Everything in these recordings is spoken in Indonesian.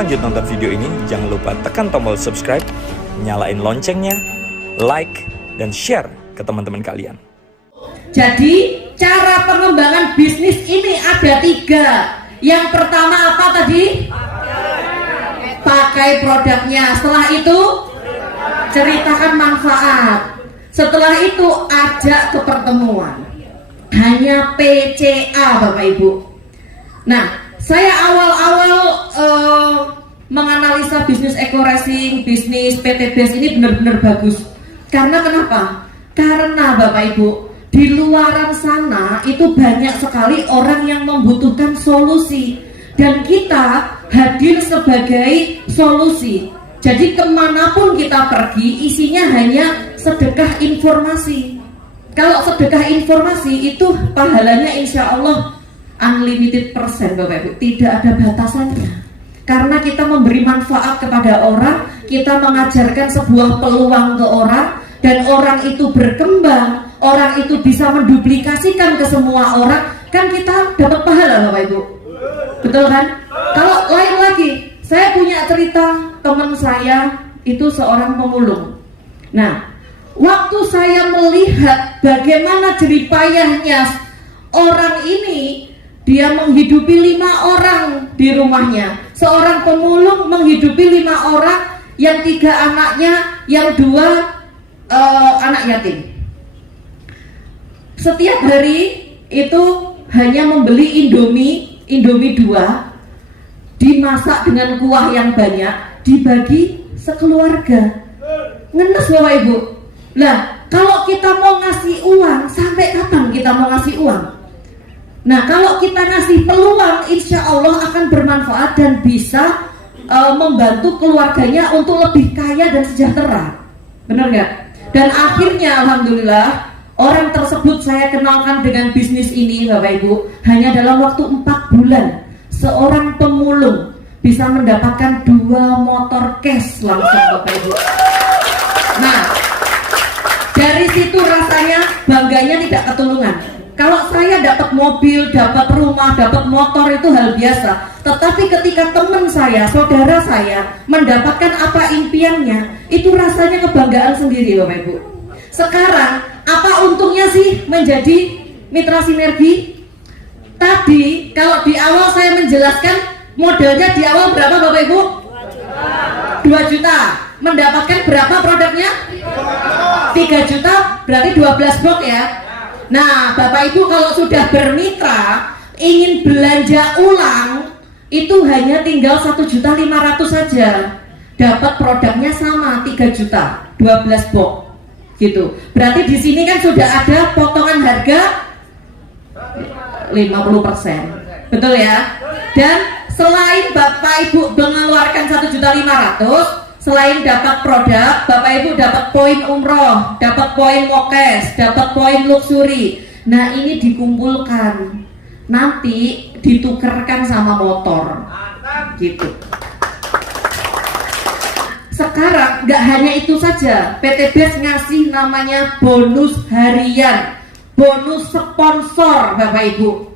lanjut nonton video ini, jangan lupa tekan tombol subscribe, nyalain loncengnya, like, dan share ke teman-teman kalian. Jadi cara pengembangan bisnis ini ada 3. Yang pertama apa tadi? Pakai produknya. Setelah itu ceritakan manfaat. Setelah itu ajak ke pertemuan. Hanya PCA Bapak Ibu. Nah, saya awal-awal menganalisa bisnis eco racing, bisnis PTBS ini benar-benar bagus. Karena kenapa? Karena Bapak Ibu, di luaran sana itu banyak sekali orang yang membutuhkan solusi, dan kita hadir sebagai solusi. Jadi kemanapun kita pergi, isinya hanya sedekah informasi. Kalau sedekah informasi itu pahalanya insya Allah unlimited persen Bapak Ibu, tidak ada batasannya. Karena kita memberi manfaat kepada orang, kita mengajarkan sebuah peluang ke orang, dan orang itu berkembang, orang itu bisa menduplikasikan ke semua orang, kan kita dapat pahala Bapak Ibu. Betul kan? Kalau lain lagi, saya punya cerita teman saya itu seorang pemulung. Nah, waktu saya melihat bagaimana jeripayahnya orang ini, dia menghidupi 5 orang di rumahnya. Seorang pemulung menghidupi 5 orang, yang 3 anaknya, yang 2 anak yatim. Setiap hari itu hanya membeli Indomie 2, dimasak dengan kuah yang banyak, dibagi sekeluarga. Ngenes Bapak Ibu. Nah, kalau kita mau ngasih uang, sampai kapan kita mau ngasih uang? Nah, kalau kita ngasih peluang, insya Allah akan bermanfaat dan bisa membantu keluarganya untuk lebih kaya dan sejahtera. Benar nggak? Dan akhirnya alhamdulillah orang tersebut saya kenalkan dengan bisnis ini Bapak Ibu. Hanya dalam waktu 4 bulan seorang pemulung bisa mendapatkan 2 motor cash langsung Bapak Ibu. Nah, dari situ rasanya bangganya tidak ketulungan. Kalau saya dapat mobil, dapat rumah, dapat motor itu hal biasa. Tetapi ketika teman saya, saudara saya mendapatkan apa impiannya, itu rasanya kebanggaan sendiri Bapak Ibu. Sekarang apa untungnya sih menjadi mitra sinergi? Tadi kalau di awal saya menjelaskan modalnya di awal berapa Bapak Ibu? 2 juta. Mendapatkan berapa produknya? 3 juta, berarti 12 box ya. Nah Bapak Ibu kalau sudah bermitra, ingin belanja ulang, itu hanya tinggal 1.500.000 saja. Dapat produknya sama 3 juta, 12 box gitu. Berarti di sini kan sudah ada potongan harga 50%. Betul ya? Dan selain Bapak Ibu mengeluarkan 1.500.000, selain dapat produk, Bapak Ibu dapat poin umroh, dapat poin mokes, dapat poin luxury. Nah ini dikumpulkan, nanti ditukerkan sama motor gitu. Sekarang nggak hanya itu saja, PTBS ngasih namanya bonus harian, bonus sponsor Bapak Ibu.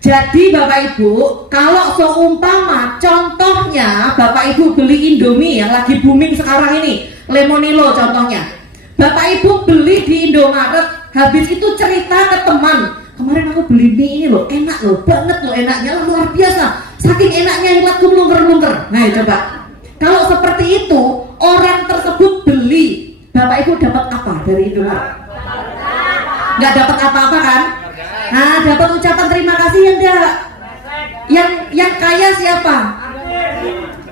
Jadi Bapak Ibu, kalau seumpama contohnya Bapak Ibu beli Indomie yang lagi booming sekarang ini, Lemonilo contohnya, Bapak Ibu beli di Indomaret, habis itu cerita ke teman, kemarin aku beli mie ini loh, enak loh, banget loh enaknya, luar biasa, saking enaknya helat melungker-melungker. Nah coba, kalau seperti itu orang tersebut beli, Bapak Ibu dapat apa dari Indomaret? Nggak dapat apa-apa kan? Nah, dapat ucapan terima kasih ya enggak? Yang kaya siapa?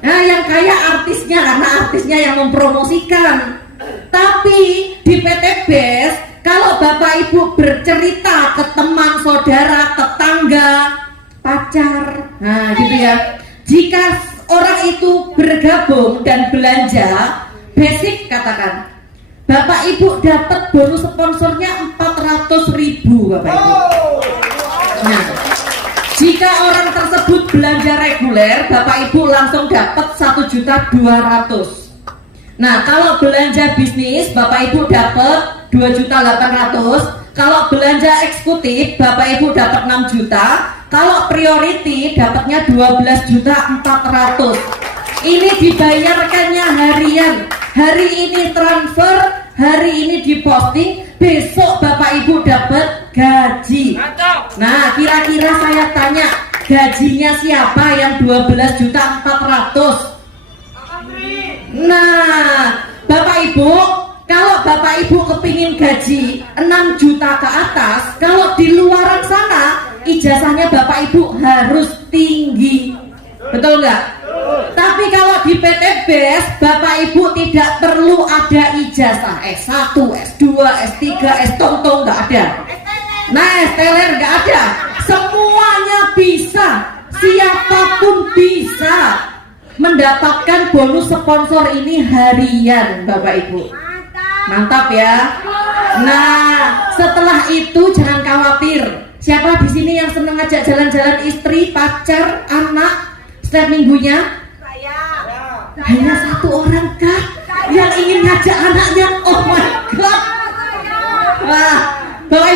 Nah, yang kaya artisnya, karena artisnya yang mempromosikan. Tapi di PTBS, kalau Bapak Ibu bercerita ke teman, saudara, tetangga, pacar, nah gitu ya. Jika orang itu bergabung dan belanja, basic katakan, Bapak Ibu dapat bonus sponsornya 400.000 Bapak Ibu. Nah, jika orang tersebut belanja reguler, Bapak Ibu langsung dapat 1.200.000. Nah, kalau belanja bisnis, Bapak Ibu dapat 2.800.000. Kalau belanja eksekutif, Bapak Ibu dapat 6 juta. Kalau priority dapatnya 12.400.000. Ini dibayarkannya harian. Hari ini transfer, hari ini diposting, besok Bapak Ibu dapat gaji. Nah, kira-kira saya tanya, gajinya siapa yang 12.400.000? Nah, Bapak Ibu, kalau Bapak Ibu kepingin gaji 6 juta ke atas, kalau di luaran sana ijazahnya Bapak Ibu harus tinggi. Betul nggak? Tapi kalau di PT BES, Bapak Ibu tidak perlu ada ijazah S1, S2, S3, S-tong-tong, nggak ada. Nah, S-teler nggak ada. Semuanya bisa, siapapun bisa mendapatkan bonus sponsor ini harian, Bapak Ibu. Mantap ya. Nah, setelah itu jangan khawatir. Siapa di sini yang senang ngajak jalan-jalan istri, pacar, anak setiap minggunya? Hanya satu orang kah yang ingin ngajak anaknya? Oh my god. Wah, Bapak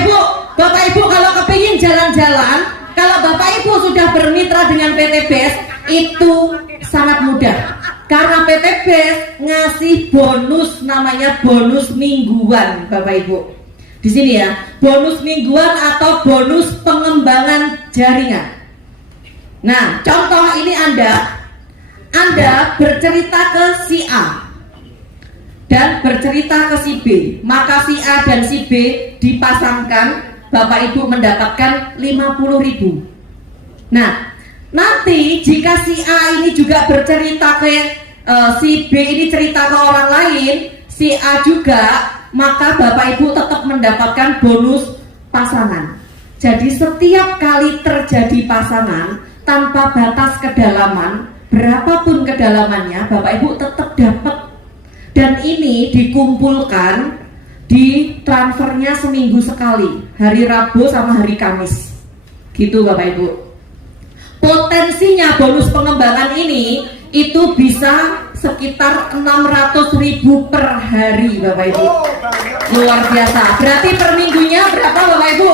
Ibu kalau kepingin jalan-jalan, kalau Bapak Ibu sudah bermitra dengan PT BES, itu sangat mudah. Karena PT BES ngasih bonus, namanya bonus mingguan, Bapak Ibu. Di sini ya, bonus mingguan atau bonus pengembangan jaringan. Nah, contoh ini Anda bercerita ke si A dan bercerita ke si B, maka si A dan si B dipasangkan, Bapak Ibu mendapatkan 50.000. Nah, nanti jika si A ini juga bercerita ke si B ini cerita ke orang lain, si A juga, maka Bapak Ibu tetap mendapatkan bonus pasangan. Jadi setiap kali terjadi pasangan tanpa batas kedalaman, berapapun kedalamannya, Bapak Ibu tetap dapat. Dan ini dikumpulkan, di transfernya seminggu sekali, hari Rabu sama hari Kamis. Gitu Bapak Ibu. Potensinya bonus pengembangan ini itu bisa sekitar 600.000 per hari, Bapak Ibu. Luar biasa. Berarti per minggunya berapa Bapak Ibu?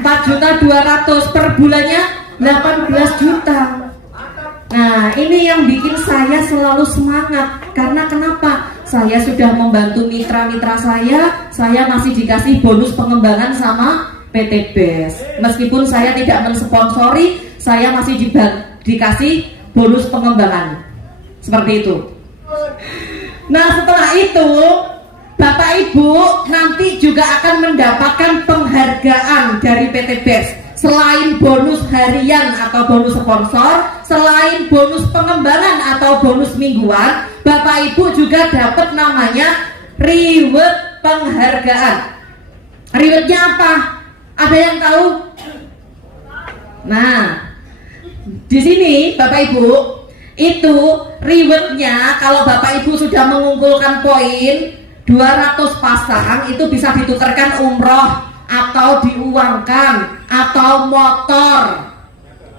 4.200.000, per bulannya 18 juta. Nah, ini yang bikin saya selalu semangat. Karena kenapa? Saya sudah membantu mitra-mitra saya masih dikasih bonus pengembangan sama PT BES. Meskipun saya tidak mensponsori, saya masih dikasih bonus pengembangan. Seperti itu. Nah, setelah itu Bapak Ibu nanti juga akan mendapatkan penghargaan dari PT BES. Selain bonus harian atau bonus sponsor, selain bonus pengembangan atau bonus mingguan, Bapak Ibu juga dapat namanya reward penghargaan. Rewardnya apa? Ada yang tahu? Nah, di sini Bapak Ibu, itu rewardnya kalau Bapak Ibu sudah mengumpulkan poin 200 pasang, itu bisa ditukarkan umroh atau diuangkan atau motor.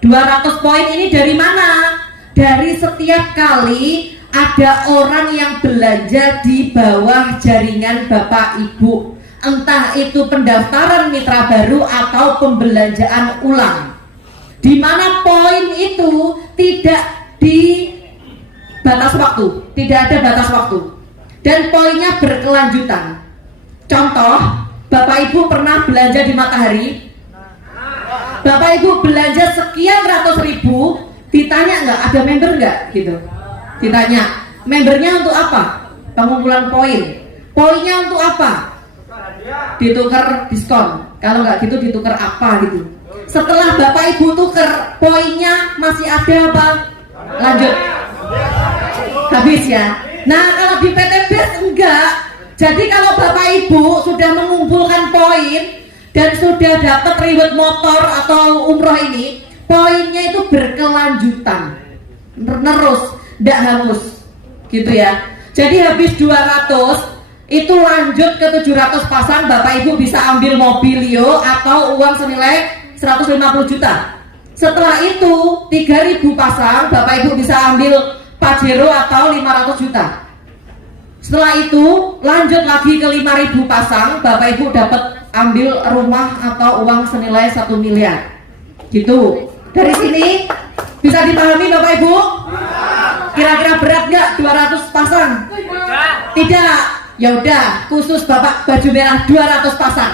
200 poin ini dari mana? Dari setiap kali ada orang yang belanja di bawah jaringan Bapak Ibu, entah itu pendaftaran mitra baru atau pembelanjaan ulang, di mana poin itu tidak di batas waktu, tidak ada batas waktu, dan poinnya berkelanjutan. Contoh, Bapak Ibu pernah belanja di Matahari, Bapak Ibu belanja sekian ratus ribu, ditanya nggak ada member nggak gitu, ditanya membernya untuk apa? Pengumpulan poin. Poinnya untuk apa? Ditukar diskon. Kalau nggak gitu ditukar apa gitu. Setelah Bapak Ibu tuker, poinnya masih ada apa? Lanjut. Habis ya. Nah, kalau di PT BES enggak. Jadi kalau Bapak Ibu sudah mengumpulkan poin dan sudah dapat reward motor atau umroh ini, poinnya itu berkelanjutan, terus, tidak hangus, gitu ya. Jadi habis 200, itu lanjut ke 700 pasang, Bapak Ibu bisa ambil mobilio atau uang senilai 150 juta. Setelah itu 3.000 pasang, Bapak Ibu bisa ambil Pajero atau 500 juta. Setelah itu lanjut lagi ke 5.000 pasang, Bapak Ibu dapat ambil rumah atau uang senilai 1 miliar. Gitu. Dari sini bisa dipahami Bapak Ibu? Kira-kira berat nggak 200 pasang? Tidak. Ya udah, khusus Bapak baju merah 200 pasang.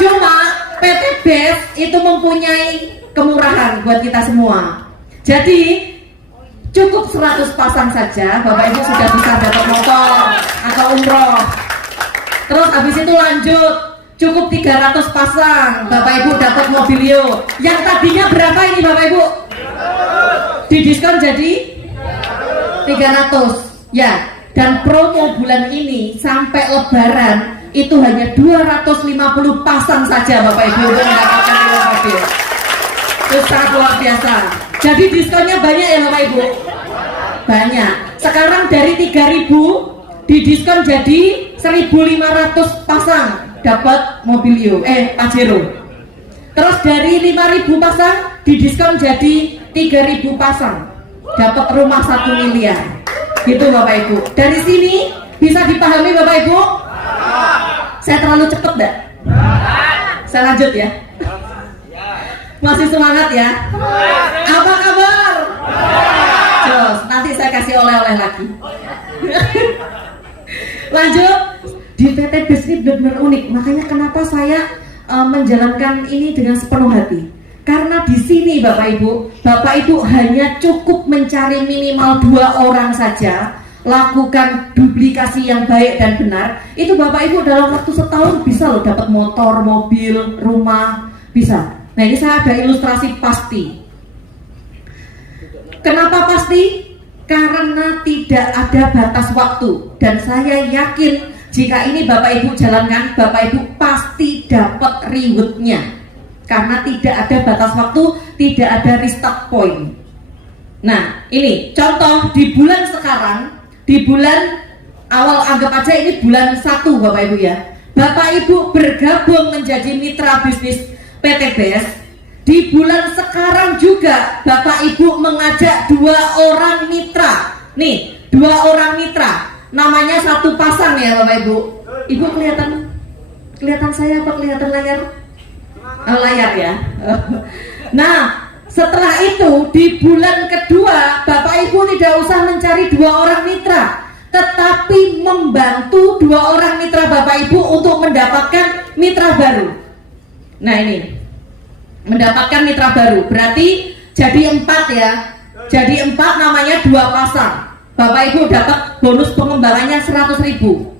Cuma PT BES itu mempunyai kemurahan buat kita semua. Jadi cukup 100 pasang saja, Bapak Ibu sudah bisa dapat motor atau umroh. Terus habis itu lanjut, cukup 300 pasang, Bapak Ibu dapat mobilio. Yang tadinya berapa ini Bapak Ibu? Didiskon jadi 300. Ya, dan promo bulan ini sampai Lebaran itu hanya 250 pasang saja Bapak Ibu untuk mendapatkan nilai mobil. Itu sangat luar biasa. Jadi diskonnya banyak ya Bapak Ibu? Banyak. Sekarang dari 3.000 didiskon jadi 1.500 pasang dapat mobilio, Pajero. Terus dari 5.000 pasang didiskon jadi 3.000 pasang dapat rumah 1 miliar. Gitu Bapak Ibu. Dari sini bisa dipahami Bapak Ibu? Saya terlalu cepet enggak? Saya lanjut ya. Masih semangat ya? Apa kabar? Terus nanti saya kasih oleh-oleh lagi. Lanjut. Di PT BES ini benar-benar unik. Makanya kenapa saya menjalankan ini dengan sepenuh hati. Karena di sini Bapak Ibu hanya cukup mencari minimal 2 orang saja, lakukan duplikasi yang baik dan benar. Itu Bapak Ibu dalam waktu setahun bisa loh dapat motor, mobil, rumah, bisa. Nah ini saya ada ilustrasi pasti. Kenapa pasti? Karena tidak ada batas waktu. Dan saya yakin jika ini Bapak Ibu jalankan, Bapak Ibu pasti dapat rewardnya. Karena tidak ada batas waktu, tidak ada restart point. Nah ini contoh di bulan sekarang, di bulan awal, anggap aja ini bulan 1 Bapak Ibu ya. Bapak Ibu bergabung menjadi mitra bisnis PT BES. Di bulan sekarang juga Bapak Ibu mengajak 2 orang mitra. Nih 2 orang mitra, namanya 1 pasang ya Bapak Ibu. Ibu kelihatan saya apa kelihatan layar? Layar ya. Nah setelah itu di bulan kedua Bapak Ibu tidak usah mencari 2 orang mitra, tetapi membantu 2 orang mitra Bapak Ibu untuk mendapatkan mitra baru. Nah ini mendapatkan mitra baru, berarti jadi 4 ya. Jadi 4 namanya 2 pasang. Bapak Ibu dapat bonus pengembangannya 100.000.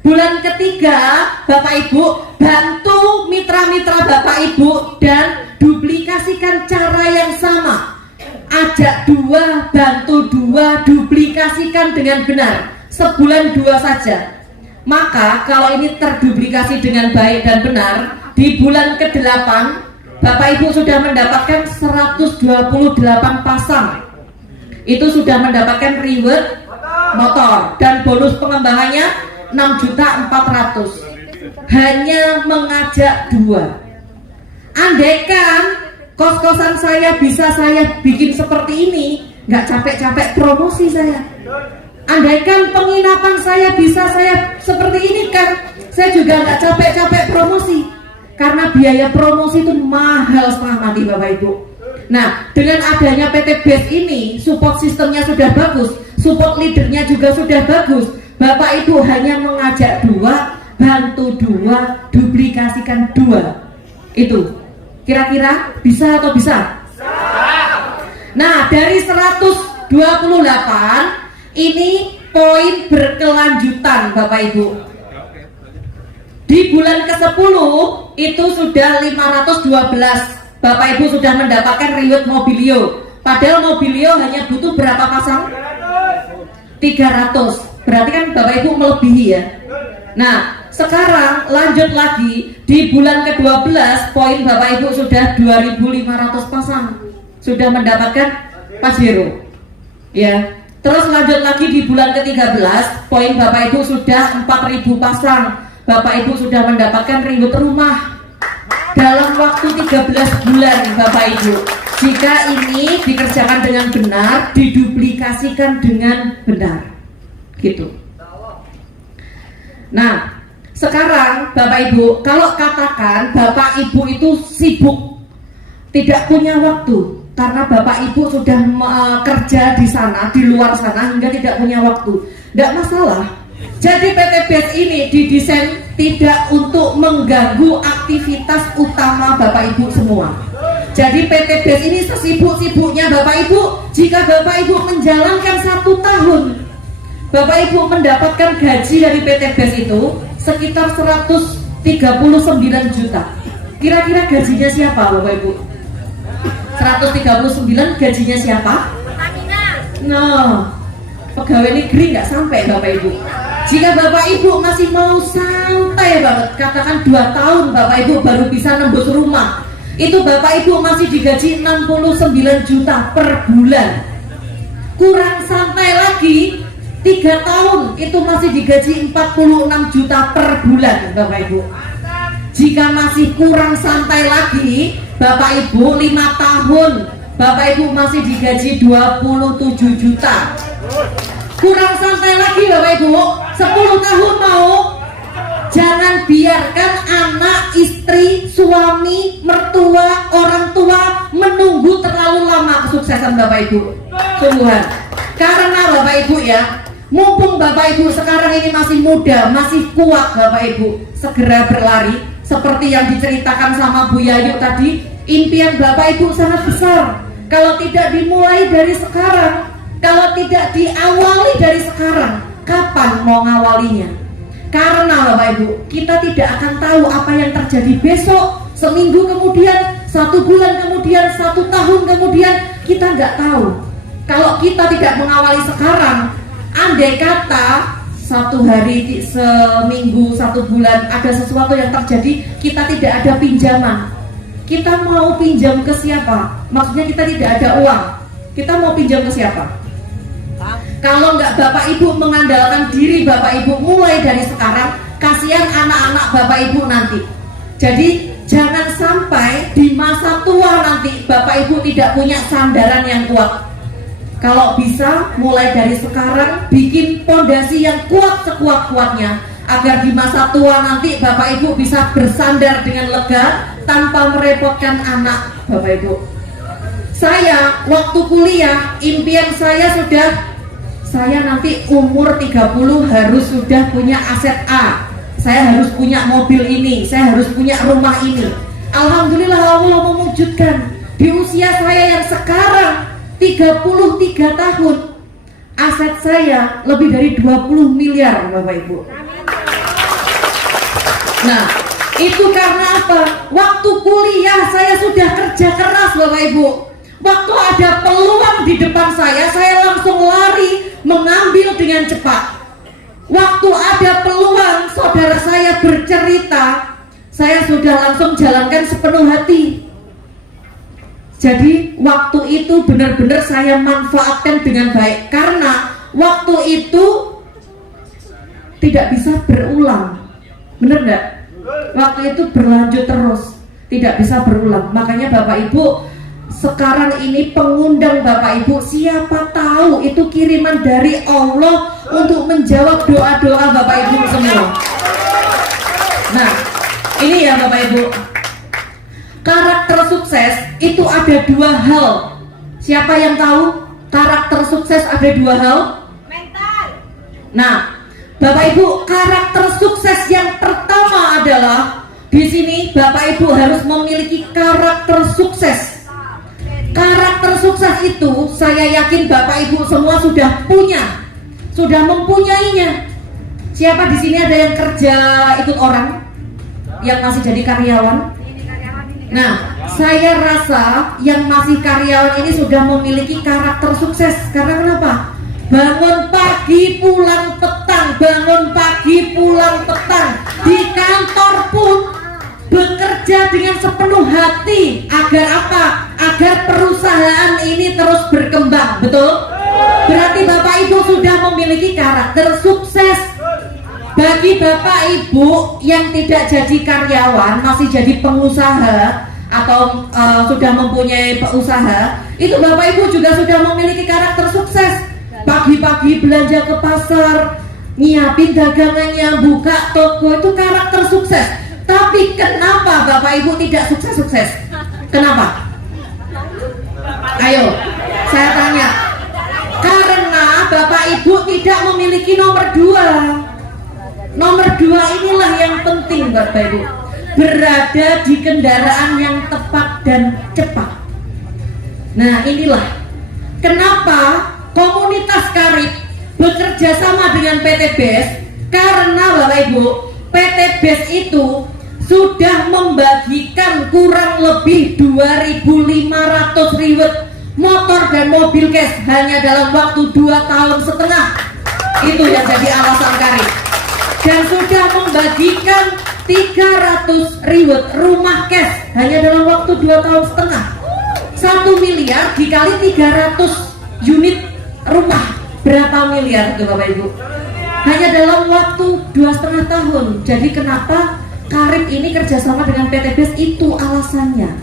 Bulan ketiga Bapak Ibu bantu mitra-mitra Bapak Ibu dan duplikasikan cara yang sama. Ajak 2, bantu 2, duplikasikan dengan benar. Sebulan 2 saja. Maka kalau ini terduplikasi dengan baik dan benar, di bulan ke-8 Bapak Ibu sudah mendapatkan 128 pasang. Itu sudah mendapatkan reward motor dan bonus pengembangannya 6.400.000. Hanya mengajak 2. Andaikan kos-kosan saya bisa saya bikin seperti ini, nggak capek-capek promosi saya. Andaikan penginapan saya bisa saya seperti ini kan, saya juga nggak capek-capek promosi. Karena biaya promosi itu mahal setengah mati Bapak Ibu. Nah dengan adanya PT BES ini, support sistemnya sudah bagus, support leadernya juga sudah bagus. Bapak Ibu hanya mengajak 2, bantu 2, duplikasikan 2. Itu kira-kira bisa atau bisa? Nah dari 128 ini poin berkelanjutan Bapak Ibu. Di bulan ke-10 itu sudah 512. Bapak Ibu sudah mendapatkan reward mobilio. Padahal mobilio hanya butuh berapa pasang? 300. Berarti kan Bapak Ibu melebihi ya. Nah sekarang lanjut lagi. Di bulan ke-12 poin Bapak Ibu sudah 2.500 pasang. Sudah mendapatkan Pajero ya. Terus lanjut lagi di bulan ke-13 poin Bapak Ibu sudah 4.000 pasang. Bapak Ibu sudah mendapatkan reward rumah dalam waktu 13 bulan Bapak Ibu. Jika ini dikerjakan dengan benar, diduplikasikan dengan benar gitu. Nah sekarang Bapak Ibu, kalau katakan Bapak Ibu itu sibuk, tidak punya waktu, karena bapak ibu sudah kerja di sana, di luar sana hingga tidak punya waktu. Tidak masalah. Jadi PT BES ini didesain tidak untuk mengganggu aktivitas utama bapak ibu semua. Jadi PT BES ini sesibuk-sibuknya bapak ibu, jika bapak ibu menjalankan 1 tahun, bapak ibu mendapatkan gaji dari PT BES itu sekitar 139 juta. Kira-kira gajinya siapa bapak ibu? 139 gajinya siapa? Nah, pegawai negeri nggak sampai bapak ibu. Jika bapak ibu masih mau santai banget, katakan 2 tahun bapak ibu baru bisa nembus rumah, itu bapak ibu masih digaji 69 juta per bulan. Kurang santai lagi, 3 tahun itu masih digaji 46 juta per bulan bapak ibu. Jika masih kurang santai lagi, bapak ibu 5 tahun bapak ibu masih digaji 27 juta. Kurang santai lagi bapak ibu, 10 tahun mau. Jangan biarkan anak, istri, suami, mertua, orang tua menunggu terlalu lama kesuksesan bapak ibu. Sungguhan. Karena bapak ibu ya, mumpung bapak ibu sekarang ini masih muda, masih kuat bapak ibu, segera berlari. Seperti yang diceritakan sama Bu Yayu tadi, impian bapak ibu sangat besar. Kalau tidak dimulai dari sekarang, kalau tidak diawali dari sekarang, kapan mau ngawalinya? Karena bapak ibu, kita tidak akan tahu apa yang terjadi besok, seminggu kemudian, 1 bulan kemudian, 1 tahun kemudian, kita nggak tahu. Kalau kita tidak mengawali sekarang, andai kata 1 hari, seminggu, 1 bulan ada sesuatu yang terjadi, kita tidak ada pinjaman, kita mau pinjam ke siapa? Maksudnya kita tidak ada uang, kita mau pinjam ke siapa? Kalau nggak bapak ibu mengandalkan diri bapak ibu mulai dari sekarang, kasihan anak-anak bapak ibu nanti. Jadi jangan sampai di masa tua nanti bapak ibu tidak punya sandaran yang kuat. Kalau bisa mulai dari sekarang bikin pondasi yang kuat sekuat-kuatnya, agar di masa tua nanti bapak ibu bisa bersandar dengan lega tanpa merepotkan anak bapak ibu. Saya waktu kuliah, impian saya nanti umur 30 harus sudah punya aset A, saya harus punya mobil ini, saya harus punya rumah ini. Alhamdulillah Allah mewujudkan. Di usia saya yang sekarang 33 tahun, aset saya lebih dari 20 miliar bapak ibu. Nah, itu karena apa? Waktu kuliah saya sudah kerja keras bapak ibu. Waktu ada peluang di depan saya langsung lari mengambil dengan cepat. Waktu ada peluang saudara saya bercerita, saya sudah langsung jalankan sepenuh hati. Jadi waktu itu benar-benar saya manfaatkan dengan baik, karena waktu itu tidak bisa berulang. Benar nggak? Waktu itu berlanjut terus, tidak bisa berulang. Makanya Bapak Ibu, sekarang ini pengundang Bapak Ibu, siapa tahu itu kiriman dari Allah untuk menjawab doa-doa Bapak Ibu semua. Nah, ini ya Bapak Ibu, karakter sukses itu ada 2 hal. Siapa yang tahu karakter sukses ada 2 hal? Mental. Nah, Bapak Ibu, karakter sukses yang pertama adalah di sini Bapak Ibu harus memiliki karakter sukses. Karakter sukses itu saya yakin Bapak Ibu semua sudah punya, sudah mempunyainya. Siapa di sini ada yang kerja ikut orang, yang masih jadi karyawan? Nah, saya rasa yang masih karyawan ini sudah memiliki karakter sukses. Karena kenapa? Bangun pagi pulang petang, bangun pagi pulang petang, di kantor pun bekerja dengan sepenuh hati. Agar apa? Agar perusahaan ini terus berkembang. Betul? Berarti Bapak Ibu sudah memiliki karakter sukses. Bagi Bapak Ibu yang tidak jadi karyawan, masih jadi pengusaha atau sudah mempunyai usaha, itu Bapak Ibu juga sudah memiliki karakter sukses. Pagi-pagi belanja ke pasar, nyiapin dagangannya, buka toko, itu karakter sukses. Tapi kenapa Bapak Ibu tidak sukses-sukses? Kenapa? Ayo, saya tanya. Karena Bapak Ibu tidak memiliki nomor 2. Nomor 2 inilah yang penting Bapak Ibu. Berada di kendaraan yang tepat dan cepat. Nah, inilah kenapa komunitas Karib bekerja sama dengan PT BES. Karena Bapak Ibu, PT BES itu sudah membagikan kurang lebih 2.500 riwet motor dan mobil cash hanya dalam waktu 2,5 tahun. Itu yang jadi alasan Karib. Dan sudah membagikan 300 riwet rumah cash hanya dalam waktu 2,5 tahun. 1 miliar dikali 300 unit rumah, berapa miliar tuh Bapak Ibu? Hanya dalam waktu 2,5 tahun. Jadi kenapa Karib ini kerjasama dengan PT BES, itu alasannya.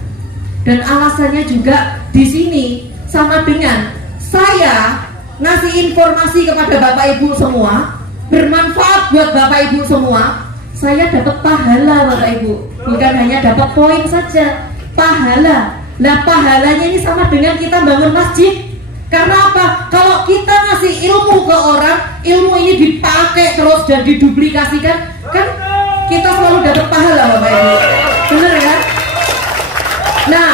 Dan alasannya juga di sini sama dengan saya ngasih informasi kepada Bapak Ibu semua, bermanfaat buat Bapak Ibu semua. Saya dapat pahala Bapak Ibu, bukan hanya dapat poin saja, pahala. Nah, pahalanya ini sama dengan kita bangun masjid. Karena apa? Kalau kita ngasih ilmu ke orang, ilmu ini dipakai terus dan diduplikasikan, kan kita selalu dapat pahala Bapak Ibu. Bener kan? Nah,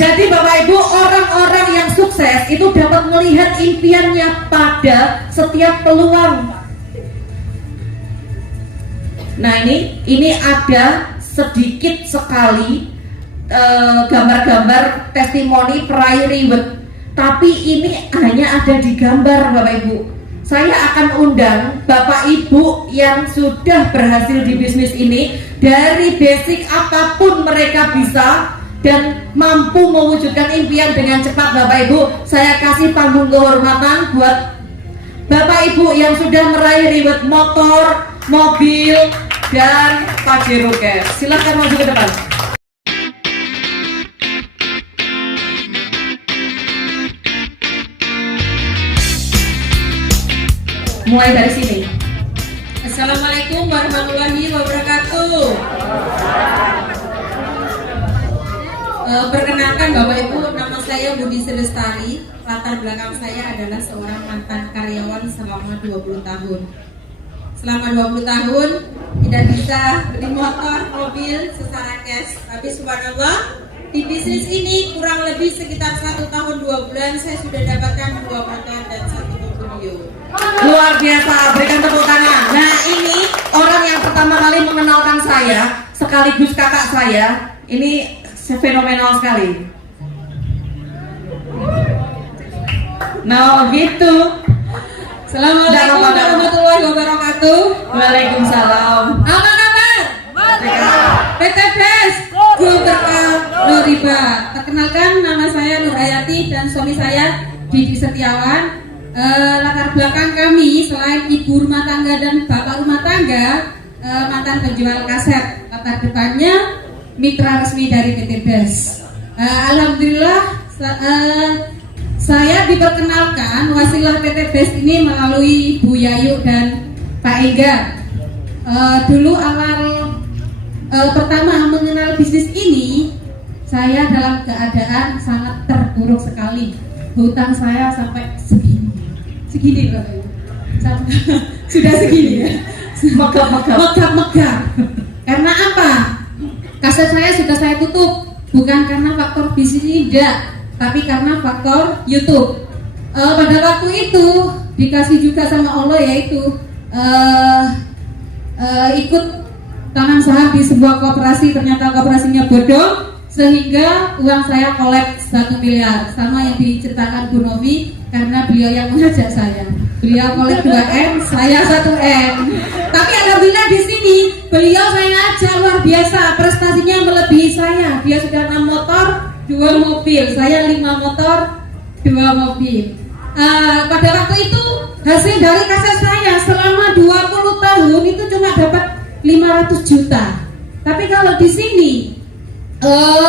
jadi Bapak Ibu, orang-orang yang sukses itu dapat melihat impiannya pada setiap peluang. Nah, ini ada sedikit sekali gambar-gambar testimoni peraih riwet, tapi ini hanya ada di gambar Bapak Ibu. Saya akan undang Bapak Ibu yang sudah berhasil di bisnis ini, dari basic apapun mereka bisa dan mampu mewujudkan impian dengan cepat. Bapak Ibu, saya kasih panggung kehormatan buat Bapak Ibu yang sudah meraih riwet motor, mobil, dan Pajero cash. Silahkan maju ke depan. Mulai dari sini. Assalamualaikum warahmatullahi wabarakatuh. Perkenalkan Bapak Ibu, nama saya Budi Selestari. Latar belakang saya adalah seorang mantan karyawan selama 20 tahun. Selama 20 tahun tidak bisa beli motor, mobil secara cash. Tapi subhanallah, di bisnis ini kurang lebih sekitar 1 tahun 2 bulan saya sudah dapatkan 2 motor dan 1 mobil. Luar biasa, berikan tepuk tangan. Nah, ini orang yang pertama kali mengenalkan saya, sekaligus kakak saya. Ini fenomenal sekali. Nah, gitu. Assalamualaikum warahmatullahi wabarakatuh. Waalaikumsalam. Apa kabar? PT BES Guru Berkah Nuriba. Perkenalkan, nama saya Nur Hayati dan suami saya Didi Setiawan. Latar belakang kami selain ibu rumah tangga dan bapak rumah tangga, mantan penjual kaset. Latar depannya mitra resmi dari PT BES. Alhamdulillah saya diperkenalkan wasilah PT BES ini melalui Bu Yayu dan Pak Enggar. Dulu awal pertama mengenal bisnis ini, saya dalam keadaan sangat terpuruk sekali. Hutang saya sampai segini Bapak Ibu. Sudah segini ya. Megap-megap. Karena apa? Kaset saya sudah saya tutup, bukan karena faktor bisnis ini, tidak, tapi karena faktor YouTube. Pada waktu itu dikasih juga sama Allah, yaitu ikut tanam saham di sebuah koperasi. Ternyata koperasinya bodong, sehingga uang saya kolek 1 miliar, sama yang diceritakan Bu Novi, karena beliau yang mengajak saya. Beliau kolek 2M, saya 1M. Tapi alhamdulillah di sini beliau saya ajak luar biasa, prestasinya melebihi saya. Dia sudah 6 motor, 2 mobil, saya 5 motor, 2 mobil. Pada waktu itu hasil dari kaset saya selama 20 tahun itu cuma dapat 500 juta. Tapi kalau di sini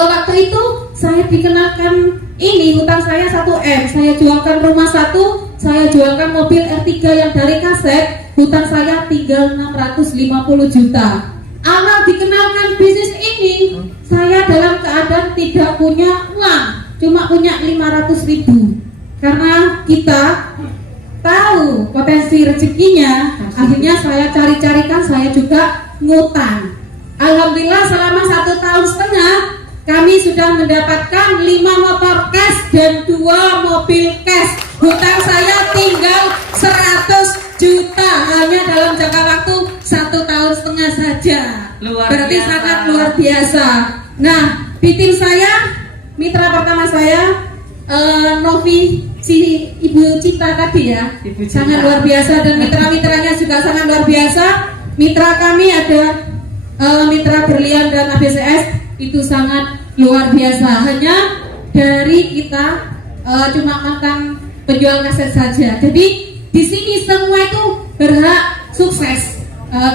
waktu itu saya dikenalkan ini hutang saya 1M, saya jualkan rumah 1, saya jualkan mobil R3 yang dari kaset, hutang saya tinggal 650 juta. Awal dikenalkan bisnis ini, saya dalam keadaan tidak punya uang, cuma punya 500 100.000. Karena kita tahu potensi rezekinya, akhirnya saya cari-carikan, saya juga ngutang. Alhamdulillah selama 1,5 tahun kami sudah mendapatkan 5 motor cash dan 2 mobil cash. Hutang saya tinggal 100 juta hanya dalam jangka waktu 1,5 tahun saja. Berarti biasa. sangat luar biasa. Nah, di tim saya, mitra pertama saya Novi, si Ibu Cinta tadi ya, Ibu Cinta. sangat luar biasa, dan mitra-mitranya juga sangat luar biasa. Mitra kami ada mitra Berlian dan ABCS, itu sangat luar biasa. Hanya dari kita cuma mantan penjual kaset saja. Jadi di sini semua itu berhak sukses.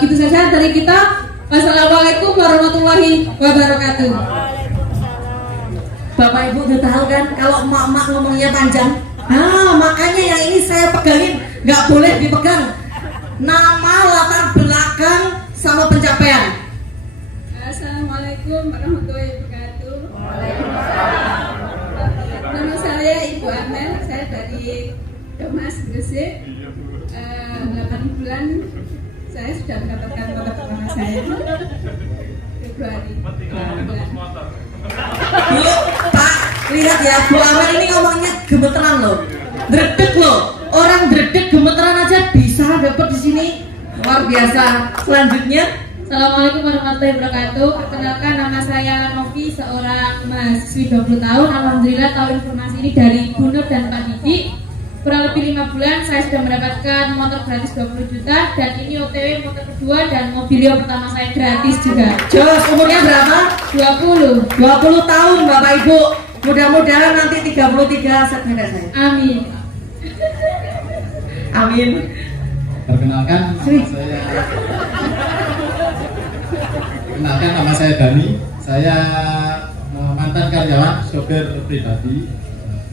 Gitu saja dari kita. Wassalamualaikum warahmatullahi wabarakatuh. Bapak Ibu udah tahu kan kalau emak-emak ngomongnya panjang. Nah, makanya yang ini saya pegangin, nggak boleh dipegang. Nama, latar belakang, sama pencapaian. Assalamualaikum warahmatullahi wabarakatuh. Nama saya Ibu Amel, saya dari Domas Gresik. 8 bulan saya sudah mendapatkan motor pertama saya. Februari. Bu, Pak, lihat ya, Bu Amel ini ngomongnya gemeteran loh, dredeg loh. Orang dredeg gemeteran aja bisa dapat di sini, luar biasa. Selanjutnya, Assalamualaikum warahmatullahi wabarakatuh. Perkenalkan, nama saya Novi, seorang mahasiswi 20 tahun. Alhamdulillah tahu informasi ini dari Bu Nur dan Pak Didi. Kurang lebih 5 bulan saya sudah mendapatkan motor gratis 20 juta, dan ini OTW motor kedua dan mobilio pertama saya gratis juga. Jos, umurnya berapa? 20. Tahun Bapak Ibu. Mudah-mudahan nanti 33 sepeda saya. Amin. Amin. Perkenalkan nama saya Dani. Saya mantan karyawan sopir pribadi.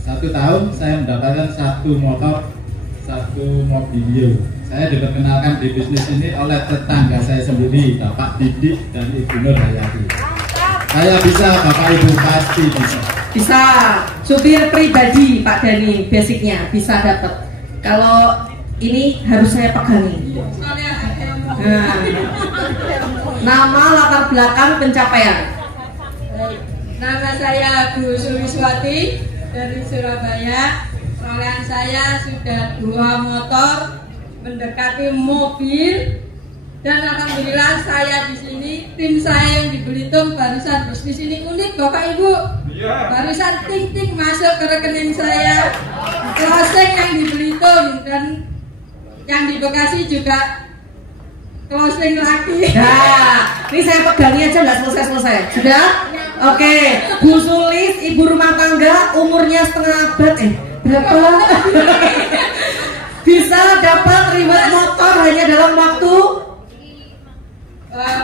1 tahun saya mendapatkan 1 motor, 1 mobilio. Saya diperkenalkan di bisnis ini oleh tetangga saya sendiri, Bapak Didik dan Ibu Nur Hayati. Saya bisa, Bapak Ibu pasti bisa. Bisa. Supir pribadi Pak Dani, basicnya bisa dapat. Kalau ini harus saya pegangi. Nah, nama, latar belakang, pencapaian. Nama saya Bu Suliswati dari Surabaya. Perolehan saya sudah 2 motor, mendekati mobil, dan alhamdulillah saya di sini, tim saya yang di Belitung barusan bisnis ini unik Bapak Ibu. Barusan ting-ting masuk ke rekening saya, closing yang di Belitung, dan yang di Bekasi juga closing lagi. Nah, ini saya pegangi aja nggak selesai. Sudah? Oke, Bu Sulis, ibu rumah tangga, umurnya setengah abad. Berapa? Bisa dapat reward motor hanya dalam waktu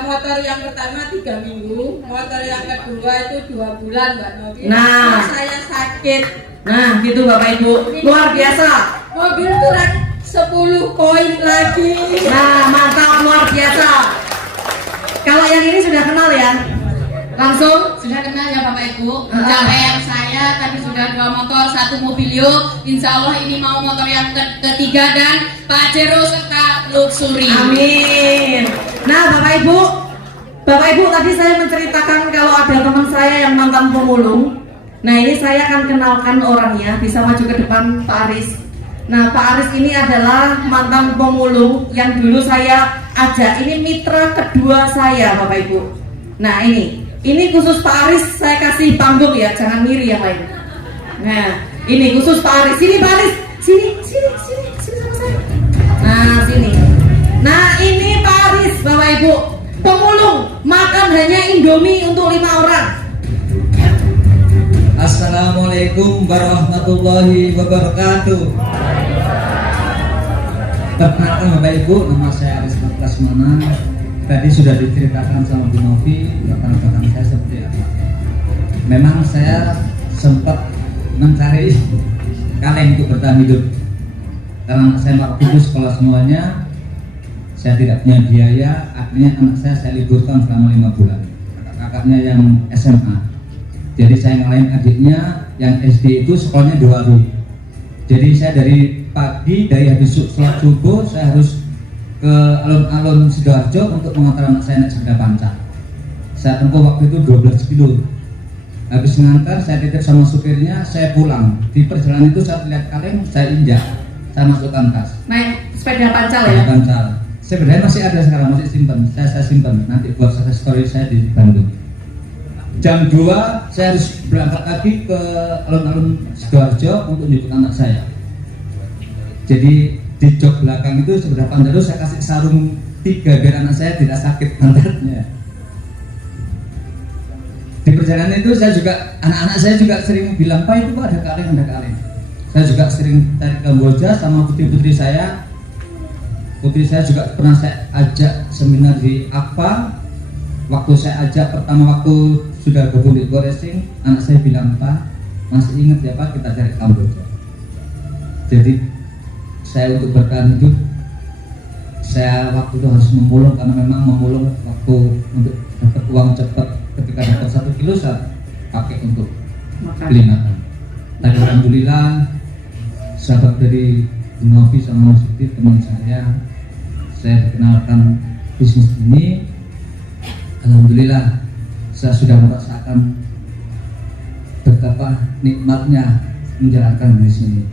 motor yang pertama 3 minggu, motor yang kedua itu 2 bulan Mbak Novi. Nah. Saya sakit. Nah, gitu Bapak Ibu. Luar biasa. Mobil kurang 10 koin lagi. Nah, mantap, luar biasa. Kalau yang ini sudah kenal ya? Langsung? Sudah kenal ya Bapak Ibu. Pencapaian saya tadi sudah 2 motor, 1 mobilio. Insya Allah ini mau motor yang ketiga, dan Pajero serta Luxury. Amin. Nah, Bapak Ibu tadi saya menceritakan kalau ada teman saya yang mantan pemulung. Nah, ini saya akan kenalkan orangnya. Bisa maju ke depan Pak Aris. Nah, Pak Aris ini adalah mantan pemulung yang dulu saya ajak. Ini mitra kedua saya, Bapak Ibu. Nah, ini khusus Pak Aris, saya kasih panggung ya, jangan ngiri yang lain. Nah, ini khusus Pak Aris. Sini Pak Aris, sini sama saya. Nah, sini. Nah, ini Pak Aris, Bapak Ibu, pemulung, makan hanya Indomie untuk 5 orang. Assalamualaikum warahmatullahi wabarakatuh. Perkenalkan Bapak Ibu, nama saya Aris Prasmana. Tadi sudah diceritakan sama Bu Novi latar belakang saya seperti apa. Memang saya sempat mencari kaleng untuk bertahan hidup, karena saya waktu itu sekolah semuanya, saya tidak punya biaya. Akhirnya anak saya liburkan selama 5 bulan. Kakaknya yang SMA, jadi saya ngalahin adiknya yang SD itu sekolahnya di Waru. Jadi saya dari pagi, dari habis sholat subuh saya harus ke alun-alun Sidoarjo untuk mengantar anak saya naik sepeda panca. Saya tempuh waktu itu 12 kilo. Habis mengantar, saya titip sama supirnya, saya pulang. Di perjalanan itu saya lihat kaleng, saya injak, saya masukkan tas. Naik sepeda pancal ya? Sepeda pancal. Sebenarnya masih ada sekarang, masih simpan. Saya simpan. Nanti buat success story saya di Bandung. Jam 2 saya harus berangkat lagi ke alun-alun Sidoarjo untuk menjemput anak saya. Jadi di jok belakang itu sebelah pantai itu saya kasih sarung 3 biar anak saya tidak sakit pantatnya. Di perjalanan itu saya juga, anak-anak saya juga sering bilang, Pak itu kok ada kaleng. Saya juga sering cari Kamboja sama putri-putri saya. Putri saya juga pernah saya ajak seminar di APA. Waktu saya ajak pertama waktu sudah gabung di Go Racing, anak saya bilang, Pak masih ingat ya Pak kita cari Kamboja. Jadi saya untuk bertahan hidup, saya waktu itu harus memulung karena memang memulung waktu untuk dapat uang cepat. Ketika dapat 1 kilo saya pakai untuk beli makan. Tapi alhamdulillah sahabat dari Bu Novi sama Mas Didi teman saya dikenalkan bisnis ini. Alhamdulillah saya sudah merasakan betapa nikmatnya menjalankan bisnis ini.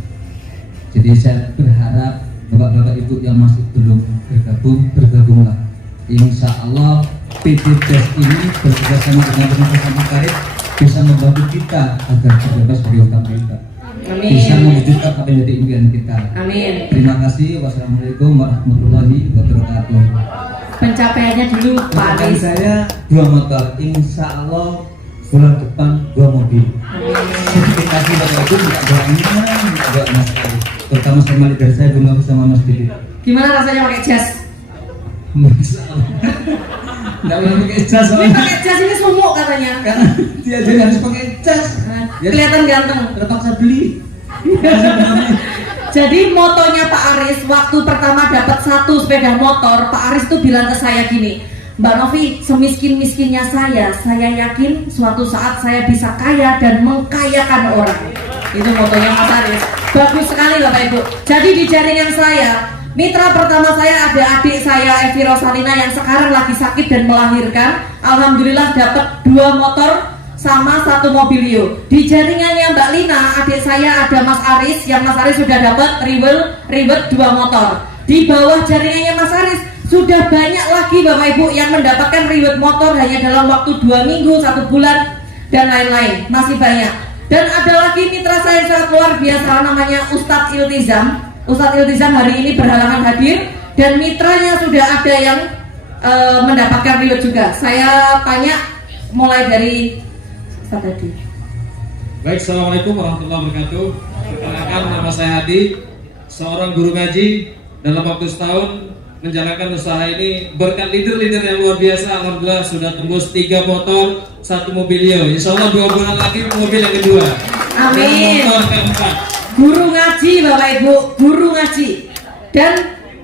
Jadi saya berharap bapak-bapak ibu yang masih belum bergabunglah. Insya Allah PT Des ini bekerjasama dengan pemerintah terkait bisa membantu kita agar terbebas dari hutang kita. Amin. Bisa mewujudkan apa yang jadi impian kita. Amin. Terima kasih. Wassalamualaikum warahmatullahi wabarakatuh. Pencapaiannya dulu Pak Untuk Aris. saya 2 motor. Insya Allah bulan depan 2 mobil. Sertifikasi bapak ibu minta doanya, minta doa mas. Terutama sama leader saya Bu Novi sama Mas Didi. Gimana rasanya pakai jas? Nggak boleh pakai jas Ini soalnya. pakai jas ini sumuk katanya. Karena dia jadi harus pakai jas. Ya, Kelihatan ganteng. terpaksa beli. Jadi motonya Pak Aris waktu pertama dapat 1 sepeda motor, Pak Aris tuh bilang ke saya gini, Mbak Novi, semiskin-miskinnya saya yakin suatu saat saya bisa kaya dan mengkayakan orang. Itu motonya Mas Aris. Bagus sekali Bapak Ibu. Jadi di jaringan saya, mitra pertama saya ada adik saya Evi Rosalina yang sekarang lagi sakit dan melahirkan. Alhamdulillah dapat 2 motor sama 1 mobilio. Di jaringannya Mbak Lina, adik saya ada Mas Aris, yang Mas Aris sudah dapat ribet 2 motor. Di bawah jaringannya Mas Aris sudah banyak lagi Bapak Ibu yang mendapatkan ribet motor hanya dalam waktu 2 minggu, 1 bulan dan lain-lain. Masih banyak. Dan ada lagi mitra saya yang sangat luar biasa namanya Ustadz Iltizam. Ustadz Iltizam hari ini berhalangan hadir dan mitranya sudah ada yang mendapatkan ribet juga. Saya tanya mulai dari Ustadz tadi. Baik, assalamualaikum warahmatullahi wabarakatuh. Perkenalkan, nama saya Hadi, seorang guru ngaji. Dalam waktu setahun menjalankan usaha ini berkat leader-leader yang luar biasa. Alhamdulillah sudah tembus 3 motor, 1 mobilio. Insya Allah 2 bulan lagi mobil yang kedua. Amin. Dan motor keempat. Guru ngaji Bapak Ibu, guru ngaji. Dan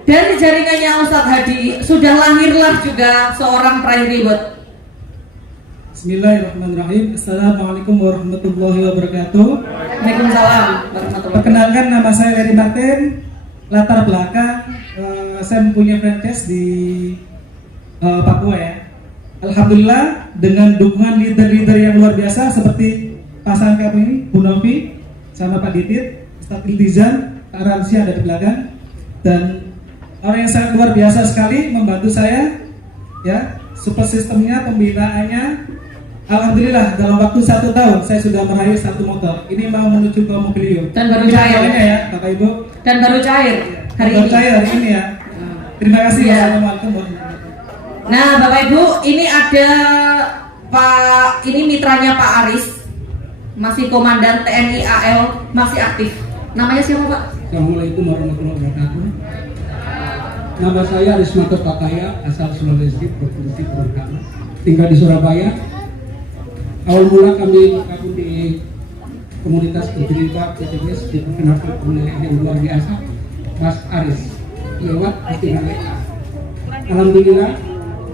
dari jaringannya Ustadz Hadi sudah lahirlah juga seorang peraih ribet. Bismillahirrahmanirrahim. Assalamualaikum warahmatullahi wabarakatuh. Waalaikumsalam warahmatullahi. Perkenalkan, nama saya Larry Martin. Latar belakang saya mempunyai franchise di Papua ya. Alhamdulillah dengan dukungan leader-leader yang luar biasa seperti pasangan kami ini, Bu Novi sama Pak Didit, Ustadz Iltizam, Kak Ramsi ada di belakang, dan orang yang sangat luar biasa sekali membantu saya ya. Support sistemnya, pembinaannya, alhamdulillah dalam waktu 1 tahun saya sudah meraih 1 motor. Ini mau menuju ke mobilio. Dan baru cair ya, Bapak Ibu. Dan baru cair hari Baru ini. cair hari ini ya. Terima kasih. Ya. Wassalamualaikum warahmatullahi wabarakatuh. Nah, Bapak Ibu, ini ada ini mitranya Pak Aris, masih komandan TNI AL, masih aktif. Namanya siapa Pak? Assalamualaikum warahmatullahi wabarakatuh. Nama saya Arismanto Pakaya, asal Sulawesi, Provinsi Gorontalo. Tinggal di Surabaya. Awal mula kami bergabung di komunitas Gerindra PTBS diperkenalkan oleh yang luar biasa, Mas Aris, lewat postingan WA. Alhamdulillah,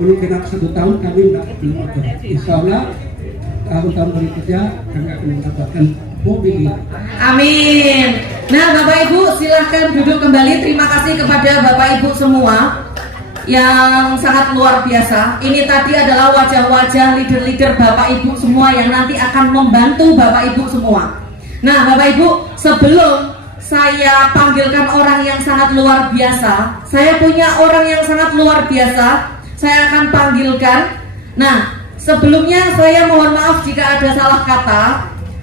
belum genap 1 tahun kami sudah beli motor. Insya Allah tahun-tahun berikutnya kami akan mendapatkan mobil ini. Amin. Nah, Bapak Ibu silahkan duduk kembali. Terima kasih kepada Bapak Ibu semua yang sangat luar biasa. Ini tadi adalah wajah-wajah leader-leader Bapak Ibu semua yang nanti akan membantu Bapak Ibu semua. Nah, Bapak Ibu, sebelum saya panggilkan orang yang sangat luar biasa, saya punya orang yang sangat luar biasa. Saya akan panggilkan. Nah, sebelumnya saya mohon maaf jika ada salah kata.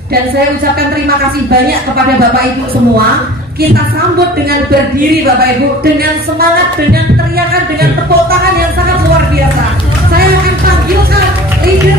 Dan saya ucapkan terima kasih banyak kepada Bapak Ibu semua. Kita sambut dengan berdiri Bapak Ibu, dengan semangat, dengan teriakan, dengan tepuk tangan yang sangat luar biasa. Saya akan panggilkan leader